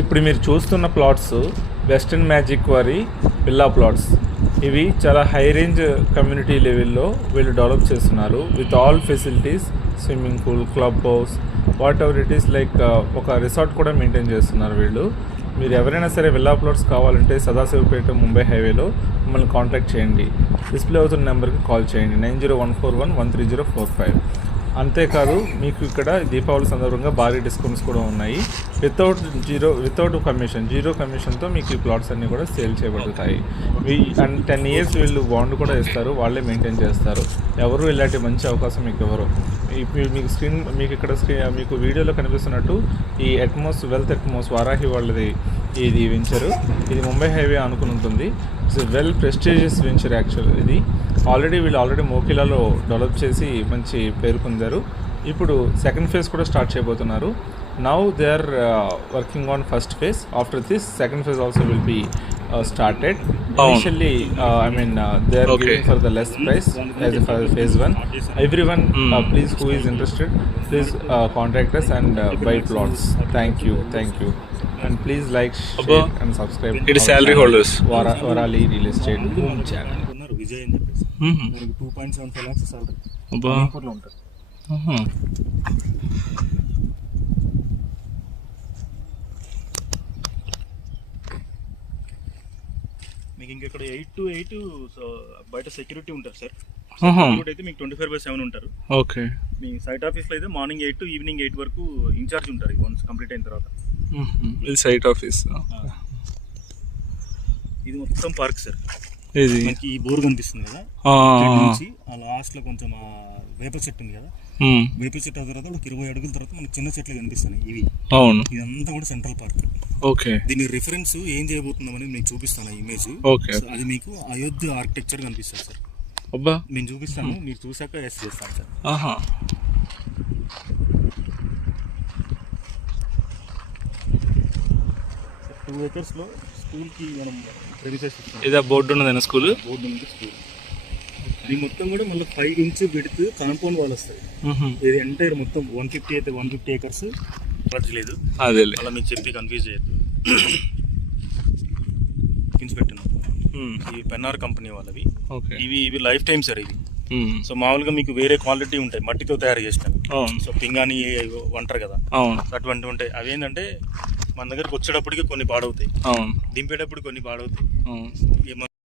ఇప్పుడు మీరు చూస్తున్న ప్లాట్స్ వెస్టర్న్ మ్యాజిక్ వారి విల్లా ప్లాట్స్. ఇవి చాలా హై రేంజ్ కమ్యూనిటీ లెవెల్లో వీళ్ళు డెవలప్ చేస్తున్నారు with all facilities, swimming pool, club house, what ever it is, like ఒక రిసార్ట్ కూడా మెయింటైన్ చేస్తున్నారు వీళ్ళు. మీరు ఎవరైనా సరే విల్లా ప్లాట్స్ కావాలంటే సదాశివపేట ముంబై హైవేలో మమ్మల్ని కాంటాక్ట్ చేయండి. డిస్ప్లే అవుతున్న నెంబర్కి కాల్ చేయండి 9014113045. అంతేకాదు మీకు ఇక్కడ దీపావళి సందర్భంగా భారీ డిస్కౌంట్స్ కూడా ఉన్నాయి. వితౌట్ కమిషన్, జీరో కమిషన్తో మీకు ఈ ప్లాట్స్ అన్నీ కూడా సేల్ చేయబడతాయి. అండ్ 10 years వీళ్ళు బాండ్ కూడా ఇస్తారు, వాళ్ళే మెయింటైన్ చేస్తారు. ఎవరు ఇలాంటి మంచి అవకాశం మీకు ఎవరు. మీకు వీడియోలో కనిపిస్తున్నట్టు ఈ వెల్త్ అట్మోస్ వారాహి వాళ్ళది ఇది వెంచరు. ఇది ముంబై హైవే అనుకుని ఉంటుంది. It's well prestigious venture actual. ఇది వీళ్ళు మోకిలాలో డెవలప్ చేసి మంచి పేరు పొందారు. ఇప్పుడు సెకండ్ ఫేజ్ కూడా స్టార్ట్ చేయబోతున్నారు. Now they are working on first phase. After this second phase also will be started. Initially, they are giving for the less price as for phase 1. Everyone, please, who is interested, please contact us and buy plots. Thank you. And please like, share and subscribe. It is salary holders. Varali Real Estate Home Channel. Vijay అని చెప్పేసి 2.75 lakhs salary లో ఉంటారు. మీకు ఇంకెక్కడ 8 to 8 బయట security ఉంటారు sir. అయితే మీకు 24/7 ఉంటారు. ఓకే. మీ సైట్ ఆఫీస్లో అయితే మార్నింగ్ 8 to ఈవినింగ్ 8 వరకు ఇన్ఛార్జ్ ఉంటారు వన్స్ కంప్లీట్ అయిన తర్వాత. ఇది సైట్ ఆఫీస్. ఇది మొత్తం పార్క్ సార్. ఇది మనకి ఈ బోర్ కనిపిస్తుంది కదా, నుంచి ఆ లాస్ట్ లో కొంచెం వేప చెట్టు ఉంది కదా, వేప చెట్టు తర్వాత ఒక 20 అడుగుల తర్వాత మనకి చిన్న చెట్లు కనిపిస్తున్నాయి. ఇవి అవును, ఇదంతా కూడా సెంట్రల్ పార్క్. ఓకే. దీని రిఫరెన్స్ ఏం చేయబోతున్నామని నేను చూపిస్తాను ఇమేజ్. ఓకే. అది మీకు అయోధ్య ఆర్కిటెక్చర్ కనిపిస్తుంది సార్. అబ్బా, నేను చూపిస్తాను, మీరు చూసాక ఎస్ చేస్తాను సార్. 2 acres లో స్కూల్ కి మనం ప్రెమిసెస్ ఇస్తాం. ఇదా బోర్డు ఉన్నదన్న స్కూల్? బోర్డు ఉంది స్కూల్. ఇది మొత్తం కూడా మళ్ళీ 5 inch విడ్త్ కాంపౌండ్ వాల్ వస్తాయి. ఇది ఎంటైర్ మొత్తం 150 అయితే 150 acres లేదు. అదే అలా మీకు చెప్పి కన్ఫ్యూజ్ చేయొద్దు. పెట్టినా ఈ పెన్నార్ కంపెనీ వాళ్ళవి. ఇవి లైఫ్ టైమ్ సార్. ఇవి సో మామూలుగా మీకు వేరే క్వాలిటీ ఉంటాయి, మట్టితో తయారు చేసినవి. సో పింగాని అంటారు కదా, అటువంటి ఉంటాయి. అవి ఏంటంటే మన దగ్గరకు వచ్చేటప్పటికి కొన్ని పాడవుతాయి, దింపేటప్పుడు కొన్ని పాడవుతాయి.